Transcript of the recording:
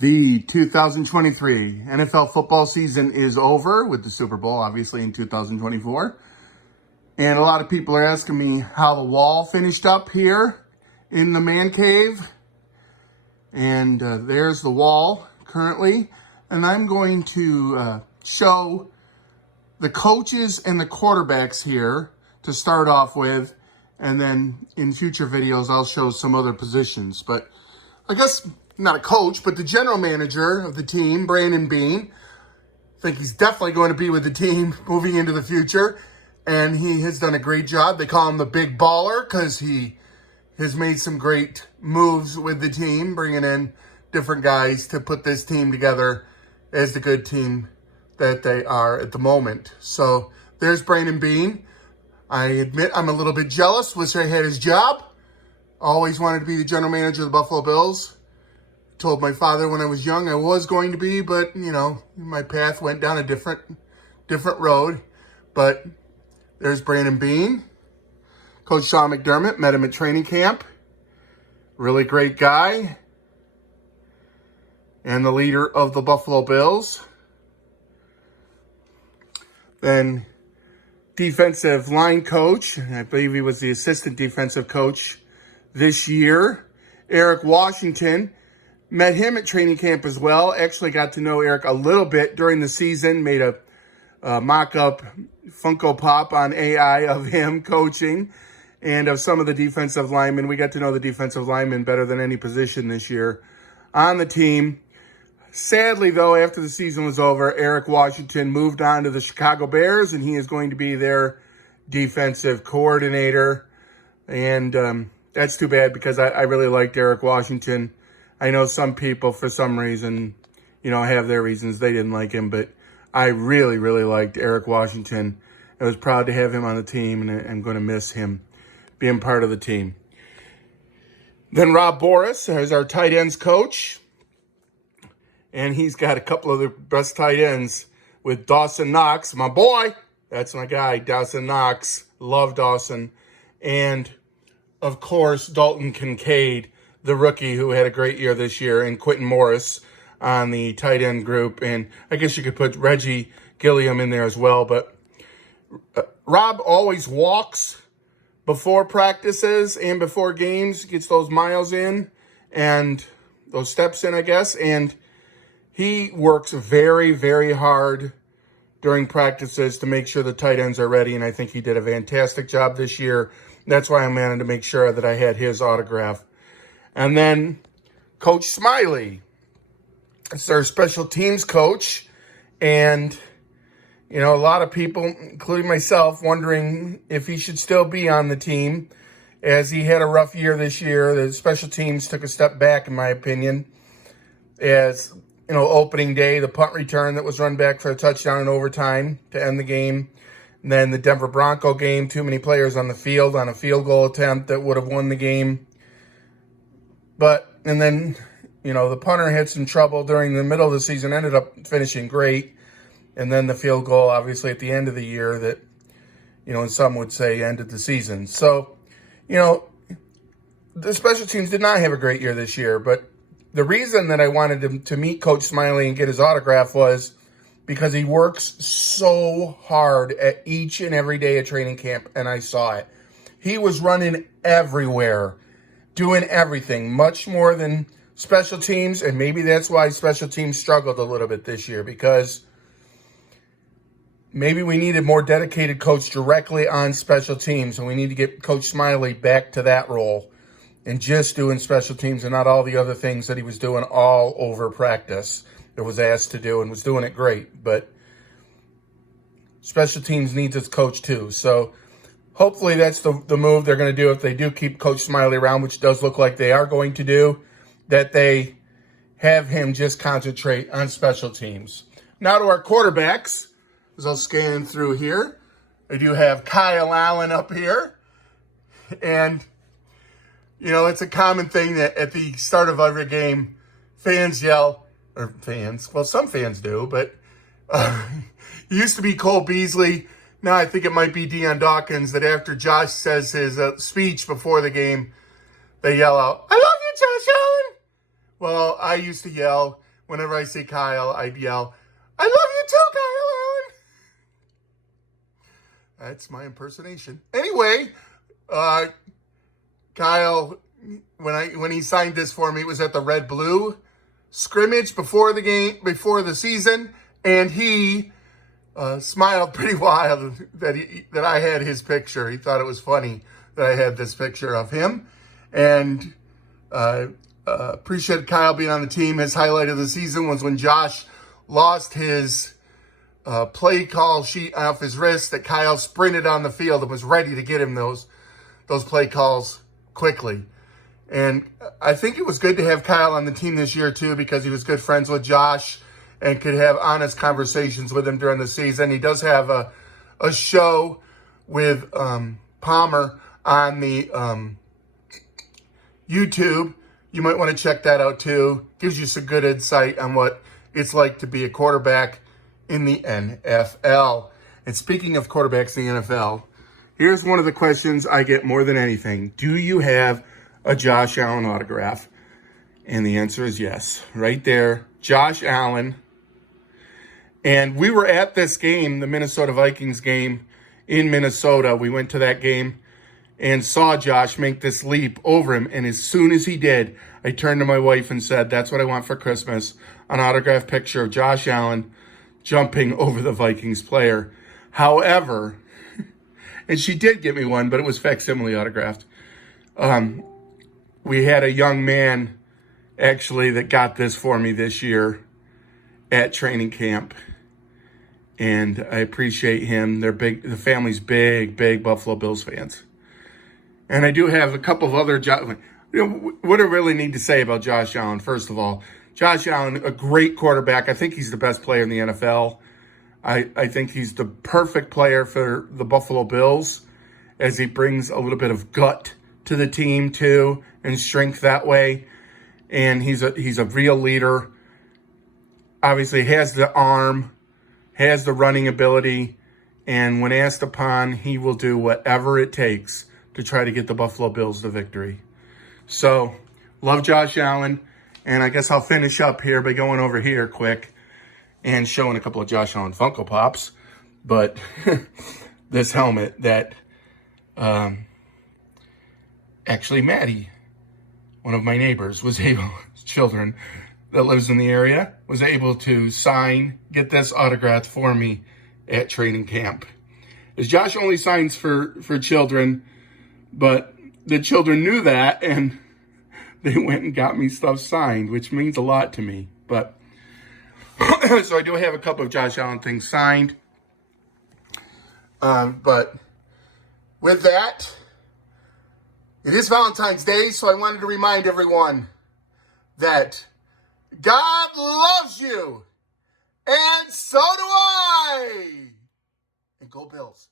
The 2023 NFL football season is over with the Super Bowl, obviously, in 2024. And a lot of people are asking me how the wall finished up here in the man cave. And there's the wall currently. And I'm going to show the coaches and the quarterbacks here to start off with. And then in future videos, I'll show some other positions. But I guess not a coach, but the general manager of the team, Brandon Beane. I think he's definitely going to be with the team moving into the future. And he has done a great job. They call him the big baller because he has made some great moves with the team, bringing in different guys to put this team together as the good team that they are at the moment. So there's Brandon Beane. I admit I'm a little bit jealous. Wish I had his job. Always wanted to be the general manager of the Buffalo Bills. Told my father when I was young I was going to be, but, you know, my path went down a different road. But there's Brandon Beane. Coach Sean McDermott, met him at training camp. Really great guy. And the leader of the Buffalo Bills. Then defensive line coach, I believe he was the assistant defensive coach this year, Eric Washington. Met him at training camp as well. Actually got to know Eric a little bit during the season. Made a mock-up Funko Pop on AI of him coaching and of some of the defensive linemen. We got to know the defensive linemen better than any position this year on the team. Sadly, though, after the season was over, Eric Washington moved on to the Chicago Bears, and he is going to be their defensive coordinator. And that's too bad because I really liked Eric Washington. I know some people, for some reason, you know, have their reasons they didn't like him, but I really, really liked Eric Washington. I was proud to have him on the team, and I'm going to miss him being part of the team. Then Rob Boras is our tight ends coach, and he's got a couple of the best tight ends with Dawson Knox, my boy. That's my guy, Dawson Knox. Love Dawson. And, of course, Dalton Kincaid, the rookie who had a great year this year, and Quentin Morris on the tight end group. And I guess you could put Reggie Gilliam in there as well. But Rob always walks before practices and before games, gets those miles in and those steps in, I guess. And he works very, very hard during practices to make sure the tight ends are ready. And I think he did a fantastic job this year. That's why I wanted to make sure that I had his autograph. And then Coach Smiley, it's our special teams coach. And, you know, a lot of people, including myself, wondering if he should still be on the team, as he had a rough year this year. The special teams took a step back, in my opinion, as, you know, opening day, the punt return that was run back for a touchdown in overtime to end the game. And then the Denver Bronco game, too many players on the field on a field goal attempt that would have won the game. And then, you know, the punter had some trouble during the middle of the season, ended up finishing great. And then the field goal, obviously, at the end of the year that, you know, and some would say ended the season. So, you know, the special teams did not have a great year this year. But the reason that I wanted to meet Coach Smiley and get his autograph was because he works so hard at each and every day of training camp, and I saw it. He was running everywhere, doing everything, much more than special teams, and maybe that's why special teams struggled a little bit this year, because maybe we need a more dedicated coach directly on special teams, and we need to get Coach Smiley back to that role and just doing special teams and not all the other things that he was doing all over practice that was asked to do, and was doing it great. But special teams needs its coach too. So hopefully that's the move they're going to do if they do keep Coach Smiley around, which does look like they are going to do, that they have him just concentrate on special teams. Now to our quarterbacks, as I'll scan through here. I do have Kyle Allen up here. And, you know, it's a common thing that at the start of every game, fans yell, or fans, well, some fans do, but it used to be Cole Beasley. Now I think it might be Deion Dawkins, that after Josh says his speech before the game, they yell out, "I love you, Josh Allen." Well, I used to yell, whenever I see Kyle, I'd yell, "I love you too, Kyle Allen." That's my impersonation. Anyway, Kyle, when he signed this for me, it was at the Red Blue scrimmage before the season, and he smiled pretty wild that I had his picture. He thought it was funny that I had this picture of him, and appreciate Kyle being on the team. His highlight of the season was when Josh lost his play call sheet off his wrist, that Kyle sprinted on the field and was ready to get him those play calls quickly. And I think it was good to have Kyle on the team this year too, because he was good friends with Josh and could have honest conversations with him during the season. He does have a show with Palmer on the YouTube. You might want to check that out too. Gives you some good insight on what it's like to be a quarterback in the NFL. And speaking of quarterbacks in the NFL, here's one of the questions I get more than anything. Do you have a Josh Allen autograph? And the answer is yes. Right there, Josh Allen. And we were at this game, the Minnesota Vikings game in Minnesota. We went to that game and saw Josh make this leap over him. And as soon as he did, I turned to my wife and said, "That's what I want for Christmas, an autographed picture of Josh Allen jumping over the Vikings player." However, and she did get me one, but it was facsimile autographed. We had a young man, actually, that got this for me this year at training camp. And I appreciate him. The family's big Buffalo Bills fans. And I do have a couple of other, what do I really need to say about Josh Allen? First of all, Josh Allen, a great quarterback. I think he's the best player in the NFL. I think he's the perfect player for the Buffalo Bills, as he brings a little bit of gut to the team too, and strength that way. And he's a real leader. Obviously has the arm, has the running ability, and when asked upon, he will do whatever it takes to try to get the Buffalo Bills the victory. So, love Josh Allen, and I guess I'll finish up here by going over here quick and showing a couple of Josh Allen Funko Pops. But this helmet that actually Maddie, one of my neighbors, children that lives in the area, was able to get this autographed for me at training camp. As Josh only signs for children, but the children knew that, and they went and got me stuff signed, which means a lot to me. But so I do have a couple of Josh Allen things signed. But with that, it is Valentine's Day, so I wanted to remind everyone that God loves you, and so do I. And go Bills.